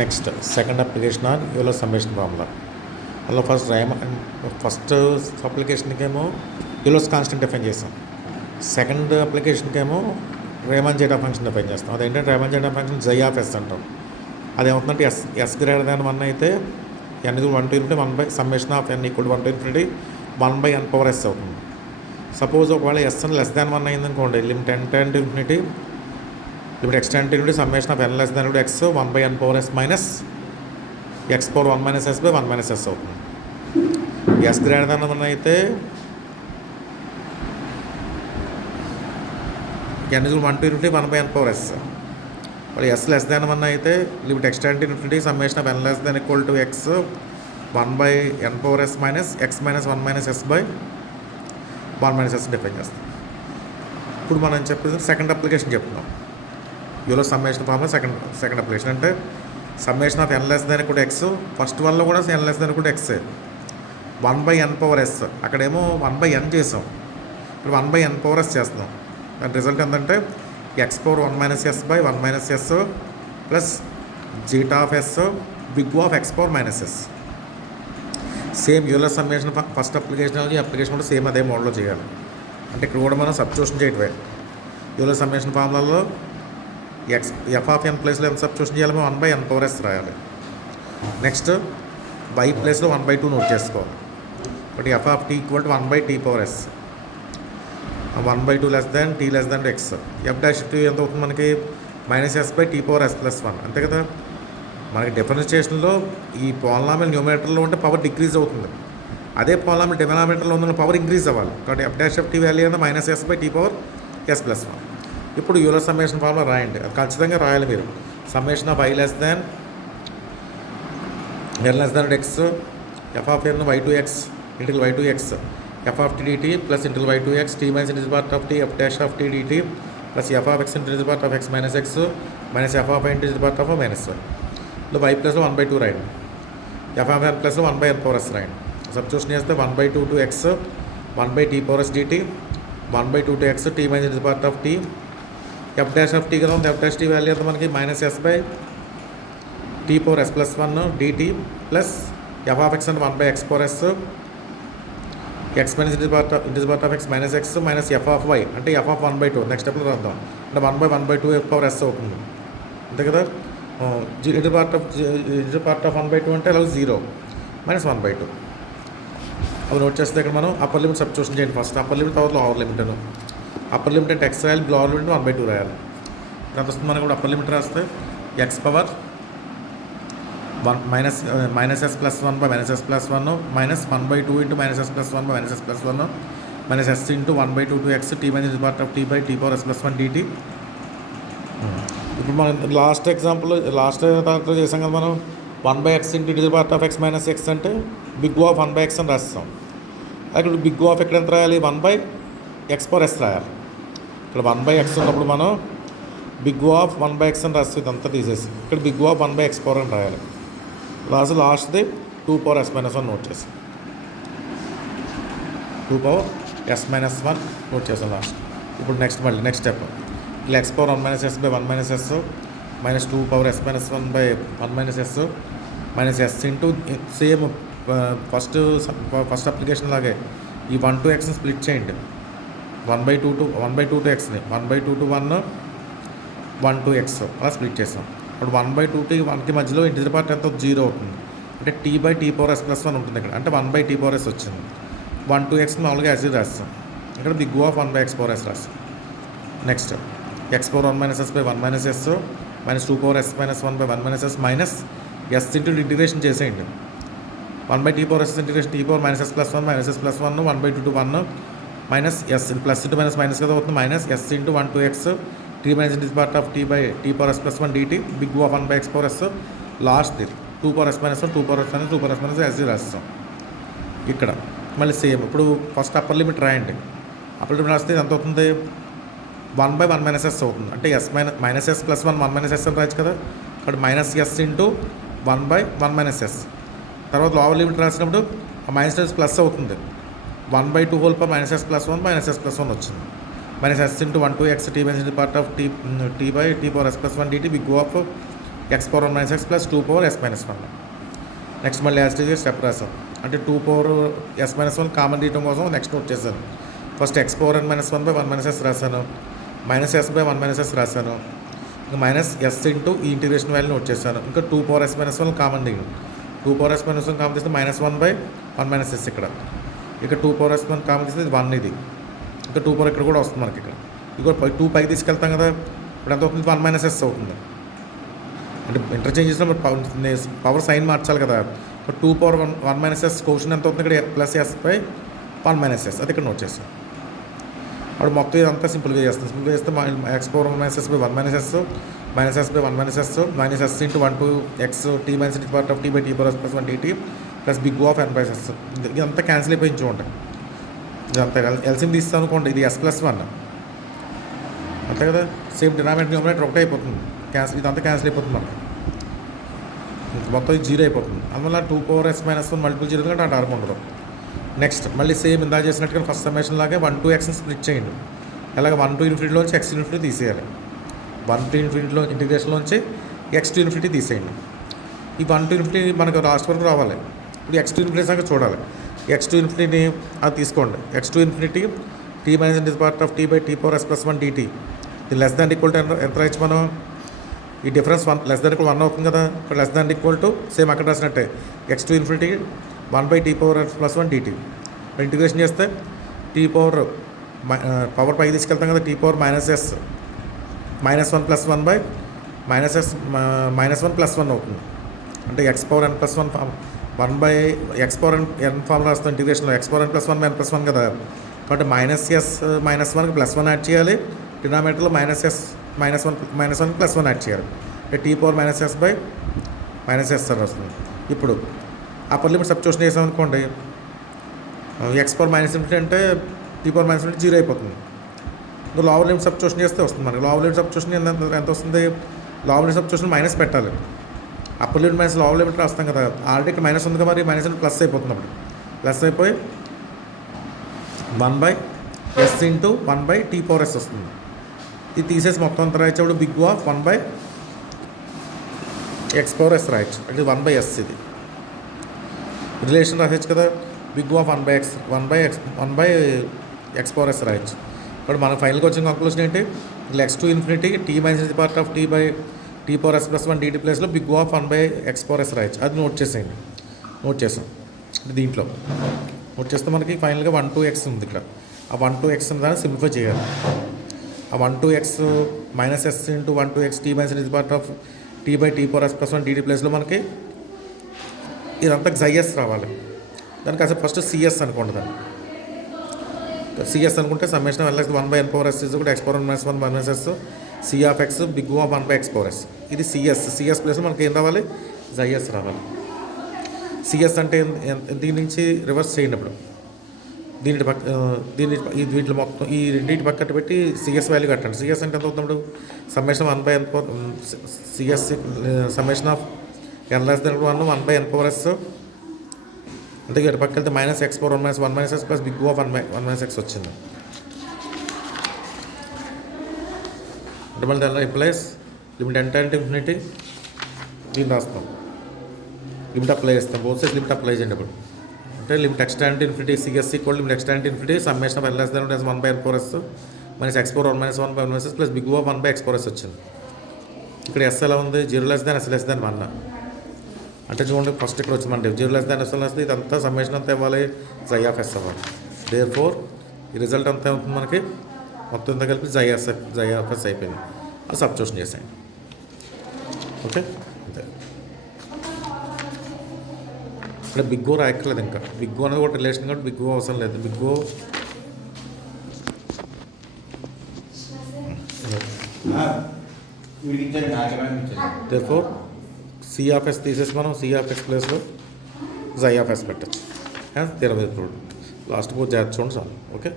Next second application on Euler summation formula. అందులో first అప్లికేషన్కి ఏమో Euler's constant define చేస్తాం. Second అప్లికేషన్కి ఏమో రేమాన్ జెటా ఫంక్షన్ డిఫైన్ చేస్తాం. అదేంటంటే రేమాన్ జెటా ఫంక్షన్ జై ఆఫ్ ఎస్ అంటాం. అదేమవుతుందంటే ఎస్ గ్రేటర్ దాన్ 1 అయితే n = 1 to ∞ 1 by summation of n = 1 to ∞ 1 by n power s అవుతుంది. సపోజ్ ఒకవేళ ఎస్ అని లెస్ దాన్ 1 అయిందనుకోండి, limit n tends to infinity limit x tends to infinity summation of n less than x 1 by n power s minus x power 1 minus s by 1 minus s అవుతుంది. S greater than 1 అయితే n = 1 to ∞ 1 by n power s. మరి s less than 1 అయితే limit x tends to infinity summation of n less than equal to x 1 by n power s minus x minus 1 minus s by 1 minus s define చేస్తాం. ఇప్పుడు మనం చెప్పేది second application చెప్తున్నాం. Euler summation formula second application అంటే summation of n less than equal to x. First వన్లో కూడా n less than equal to x 1 by n power s. అక్కడేమో 1 by n చేసాం, ఇప్పుడు 1 by n పవర్ ఎస్ చేస్తున్నాం. దాని result ఏంటంటే x power 1 minus s by 1 minus s plus zeta of s big of x power minus s. Same Euler summation first application application కూడా same అదే మోడల్లో చేయాలి. అంటే ఇక్కడ కూడా మనం సబ్స్టిట్యూషన్ చేయటమే. యూలర్ సమ్మేషన్ ఫార్ములాలో ఎఫ్ ఆఫ్ ఎన్ ప్లేస్లో ఎంత సబ్స్టిట్యూషన్ చేయాలి, 1 by n పవర్ ఎస్ రాయాలి. నెక్స్ట్ y ప్లేస్లో 1 by 2 నోట్ చేసుకోవాలి. But f of t equal to 1 by t power s, 1 by 2 less than t less than x. F dash t ఎంత అవుతుంది మనకి, minus s by t power s plus 1. అంతే కదా. మనకి డిఫరెన్షియేషన్లో ఈ polynomial న్యూమరేటర్లో ఉంటే పవర్ డిక్రీజ్ అవుతుంది, అదే పోలినామియల్ డినామినేటర్లో ఉన్న పవర్ ఇంక్రీజ్ అవ్వాలి. కాబట్టి ఎఫ్ డాష్ టీ వాల్యూ అంటే minus s by t power s plus 1. ఇప్పుడు యూలర్ సమ్మేషన్ ఫార్ములా రాయండి, అది ఖచ్చితంగా రాయాలి మీరు. Summation of i less than n less than x f of n y to x integral y to x f of t dt plus integral y to x t minus integer part of t f dash of t dt plus f of x integer part of x minus x minus f of i integer part of minus y. లో y ప్లస్లో 1 by 2 రాయండి, F of n ప్లస్లో 1 by n power s రాయండి. Substitution చేస్తే 1 by 2 to x 1 by t power ఎస్ dt 1 by 2 to x t minus integer part of t f dash of t కదా ఉంది. F dash t value అయితే మనకి minus s by t power s plus 1 dt plus f of x అంటే 1 by x power s x minus integer part of x minus X minus f of why అంటే F of 1 by 2. Next స్టెప్లో రాద్దాం, అంటే 1 by 2 F power s అవుతుంది. అంతే కదా. ఇంటిల్ part of 1 by 2 అంటే అలా 0 మైనస్ 1 by 2. అవి నోట్ చేస్తే ఇక్కడ మనం అప్పర్ లిమిట్ సబ్స్టిట్యూషన్ చేయండి. ఫస్ట్ అప్పర్ లిమిట్, తర్వాత లోవర్ లిమిట్. అప్పర్ లిమిట్ అంటే x రాయాలి, లోవర్ లిమిట్ 1 by 2 రాయాలి. ఎంత వస్తుంది మనకు కూడా అప్పర్ లిమిట్ రాస్తే x power 1 minus s plus 1 by minus s plus 1 minus 1 by 2 into minus s plus 1 by minus s plus 1 minus s into 1 by 2 to x t minus part of t by t power s plus 1 dt. ఇప్పుడు మనం last దాంట్లో చేసాం కదా మనం 1 by x into t part of x minus x అంటే big of 1 by x అని రాస్తాం. అక్కడ బిగ్ ఆఫ్ ఎక్కడ ఎంత రాయాలి, 1 by x పవర్ ఎస్ రాయాలి. ఇక్కడ 1 by x ఉన్నప్పుడు మనం బిగ్ ఆఫ్ 1 by x అని రాస్తుంది, ఇదంతా తీసేసి ఇక్కడ big of 1 by x power అని రాయాలి. లాస్ట్ది 2 పవర్ ఎస్ మైనస్ 1 నోట్ చేసాం. 2 పవర్ ఎస్ మైనస్ 1 నోట్ చేసాం లాస్ట్. ఇప్పుడు నెక్స్ట్ స్టెప్ ఇలా x power 1 minus s by 1 minus s minus 2 power s minus 1 by 1 minus s minus s into same first application లాగే ఈ 1 to xని split చేయండి. 1 by 2 to xని 1 by 2 to 1 to x అలా split చేస్తాం. ఇప్పుడు 1 by 2 to 1కి మధ్యలో ఇంటిజర్ పార్ట్ ఎంత 0 అవుతుంది, అంటే t by t power s plus 1 ఉంటుంది ఇక్కడ, అంటే 1 by t పవర్ ఎస్ వచ్చింది. 1 to x మామూలుగా యాజ్ రాస్తాం, ఇక్కడ big of 1 by x power s రాస్తాం. Next x power 1 minus s by 1 minus s minus 2 power s minus 1 by 1 minus s minus s into integration చేసేయండి. 1 by t power s integration t power minus s plus 1 minus s plus 1 1 by 2 to 1 minus s plus into minus minus కదా అవుతుంది, minus s into 1 to x t minus integer part of t by t power s plus 1 dt big of 1 by x power s. Last 2 power s minus 1 2 power s minus 2 power s minus s రాస్తాం. ఇక్కడ మళ్ళీ same ఇప్పుడు first upper limit రాయండి. Upper limit రాస్తే ఎంత అవుతుంది, 1 by 1 minus s అవుతుంది, అంటే s minus s plus 1 1 minus s అని రాయచ్చు కదా. అక్కడ minus s into 1 by 1 minus s. తర్వాత లోవర్ లిమిట్ రాసినప్పుడు ఆ మైనస్ ఎస్ ప్లస్ అవుతుంది, 1 by 2 whole power minus s plus 1 minus s plus 1 వచ్చింది. Minus s into 1 to x t minus part of t by t power s plus 1 dt big of x power 1 minus x plus 2 power s minus 1. Next మళ్ళీ as it is step రాసాం. అంటే 2 power s minus 1 common తీయటం కోసం next note చేశాను. First x power n minus 1 by 1 minus s రాశాను, minus s by 1 minus s రాశాను, ఇంకా minus s into ఈ ఇంటిగ్రేషన్ వాల్యూ నోట్ చేశాను. ఇంకా 2 పవర్ ఎస్ మైనస్ 1 కామన్ దిగు, 2 పవర్ ఎస్ మైనస్ 1 కామన్ తీస్తే మైనస్ 1 బై 1 మైనస్ ఎస్ ఇక్కడ, ఇక 2 పవర్ ఎస్ 1 కామన్ తీస్తే ఇది 1 ఇది, ఇంకా 2 పవర్ ఇక్కడ కూడా వస్తుంది మనకి. ఇక్కడ ఇక 2 పైకి తీసుకెళ్తాం కదా, ఇప్పుడు ఎంత అవుతుంది 1 మైనస్ ఎస్ అవుతుంది. అంటే ఇంటర్చేంజ్ చేసినప్పుడు పవర్ సైన్ మార్చాలి కదా. ఇప్పుడు 2 పవర్ 1 మైనస్ ఎస్ క్వశ్చన్ ఎంత అవుతుంది ఇక్కడ plus S by 1 minus yes, అది ఇక్కడ నోట్ చేస్తాం. అప్పుడు మొత్తం ఇదంతా సింపుల్గా చేస్తాం. సింపుల్గా చేస్తే x power 1 minus s by 1 minus s, minus s by 1 minus s, minus s into 1 to x t minus t part of t by t power s plus 1 dt plus big of n by s. ఇదంతా cancel అయిపోయి చూడండి. ఇదంతా LCM తీస్తాం అనుకోండి, ఇది yes plus 1 అంతే కదా. Same denominator numerator ఒకటే అయిపోతుంది, ఇదంతా క్యాన్సిల్ అయిపోతుంది మనకి, మొత్తం ఇది 0 అయిపోతుంది. అందువల్ల 2 పవర్ ఎస్ మైనస్ 1 మల్టిపుల్ 0 కంటే ఆ టర్మ్ ఉండదు. నెక్స్ట్ మళ్ళీ సేమ్ ఇందా చేసినట్టుగా ఫస్ట్ సమ్మేషన్ లాగే 1 to x స్ప్లిట్ చేయండి. అలాగే 1 to ఇన్ఫినిటీలోంచి x ఇన్ఫినిటీ తీసేయాలి, 1 to ఇన్ఫినిటీలో ఇంటిగ్రేషన్లోంచి x to ఇన్ఫినిటీ తీసేయండి. ఈ 1 to ఇన్ఫినిటీ మనకు లాస్ట్ వరకు రావాలి. ఇప్పుడు x to ఇన్ఫినిటీ సంగతి చూడాలి. x to ఇన్ఫినిటీ అది తీసుకోండి, x to infinity t minus t part of t by t power s plus 1 dt. ఇది లెస్ దాన్ ఈక్వల్ టు ఎంత రాయొచ్చు మనం, ఈ డిఫరెన్స్ 1 లెస్ దాన్ ఈక్వల్ 1 అవుతుంది కదా. ఇప్పుడు less than equal to same అక్కడ రాసినట్టే x to infinity 1 by t power s plus 1 dt. Integration చేస్తే టీ పవర్ పవర్ పైకి తీసుకెళ్తాం కదా, t power minus s minus 1 plus 1 by minus s minus 1 plus 1 అవుతుంది. అంటే x power n plus 1 1 by x power n form రాస్తాం ఇంటిగ్రేషన్లో, x power n plus 1 by n plus 1 కదా. కాబట్టి మైనస్ ఎస్ మైనస్ 1కి ప్లస్ 1 యాడ్ చేయాలి, డినామినేటర్లో minus s minus 1 plus 1 add చేయాలి. అంటే t power minus s by minus s అని వస్తుంది. ఇప్పుడు అప్పర్ లిమిట్ సబ్స్టిట్యూషన్ చేసాం అనుకోండి, ఎక్స్ పవర్ మైనస్ ఇన్ఫినిటీ అంటే టీ పవర్ మైనస్ ఇన్ఫినిటీ 0 అయిపోతుంది. ఇంకా లోవర్ లిమిట్ సబ్స్టిట్యూషన్ చేస్తే వస్తుంది మనకి. లోవర్ లిమిట్ సబ్స్టిట్యూషన్ ఎంత వస్తుంది, లోవర్ లిమిట్ సబ్స్టిట్యూషన్ మైనస్ పెట్టాలి, upper limit minus lower limit రాస్తాం కదా. ఆల్రెడీ ఇక్కడ మైనస్ ఉంది కదా, మరి మైనస్ ప్లస్ అయిపోతుంది. అప్పుడు ప్లస్ అయిపోయి 1 by s into 1 by t power s వస్తుంది. ఇది తీసేసి మొత్తం అంతా రాయొచ్చు, big of 1 by x power s రాయొచ్చు, అంటే 1 బై ఎస్. ఇది రిలేషన్ రాయొచ్చు కదా, big of 1 by x power s రాయొచ్చు. ఇప్పుడు మన ఫైనల్గా వచ్చిన కంక్లూషన్ ఏంటి, x to infinity t minus the part of t by t power s plus 1 dt ప్లేస్లో big of 1 by x power s రాయొచ్చు. అది నోట్ చేసేయండి. నోట్ చేసాం దీంట్లో నోట్ చేస్తే మనకి ఫైనల్గా 1 to x ఉంది. ఇక్కడ ఆ 1 to x దాన్ని సింప్లిఫై చేయాలి. ఆ 1 to x minus s into 1 to x t minus the part of t by t power s plus 1 dt ప్లేస్లో మనకి ఇదంతా xs రావాలి. దానికి అసలు ఫస్ట్ సిఎస్ అనుకోండి. దాన్ని సిఎస్ అనుకుంటే సమ్మేషన్ వెళ్ళేసి 1 బై n పవర్ ఎస్ కూడా x power 1 minus 1 minus s c of x big of 1 by x power s. ఇది సిఎస్ ప్లేస్లో మనకి ఏం రావాలి, xs రావాలి. సిఎస్ అంటే దీని నుంచి రివర్స్ చేయినప్పుడు వీటిలో మొత్తం ఈ రెండింటి పక్కన పెట్టి సిఎస్ వాల్యూ కట్టండి. సిఎస్ అంటే ఎంత అవుతుంది, summation 1 by n power c s summation of n less than 1 by n power s అంటే ఇటు పక్కన వెళ్తే minus x power 1 minus s plus big of 1 minus x వచ్చింది. అంటే మళ్ళీ దానిలో ఇంప్లైస్ లిమిట్ ఎంటైర్ ఇన్ఫినిటీ దీన్ని రాస్తాం, లిమిట్ అప్లై చేస్తాం. బోత్ సైడ్ లిమిట్ అప్లై చేయండి. ఇప్పుడు అంటే limit x tend infinity c s equal limit x tend infinity summation of n less than 1 by n power s minus x power 1 minus 1 by 1 minus s plus big of 1 by x power s వచ్చింది. ఇక్కడ s ఎలా ఉంది, 0 less than s less than 1 అంటే చూడండి first ఇక్కడ వచ్చిందంటే 0 less than yes వస్తే ఇదంతా సమ్మేషన్ అంతా ఇవ్వాలి, xi ఆఫ్ ఎస్ అవ్వాలి. దేర్ ఫోర్ ఈ రిజల్ట్ అంతా అవుతుంది మనకి, మొత్తం అంతా కలిపి xi ఆఫ్ ఎస్ అయిపోయింది. అది సబ్స్టిట్యూషన్ చేసేయండి. ఓకే, అంతే. ఇక్కడ బిగ్ ఓ రాయక్కర్లేదు, ఇంకా బిగ్ ఓ అనేది కూడా రిలేషన్ కాబట్టి బిగ్ ఓ అవసరం లేదు. Big O therefore c of s తీసేసి మనం సి ఆఫ్ ఎక్స్ ప్లేస్లో xi ఆఫ్ ఎస్ పెట్టచ్చు. తీరలేదు లాస్ట్ పోతే జాగ్రత్త చూడండి చాలు. ఓకే.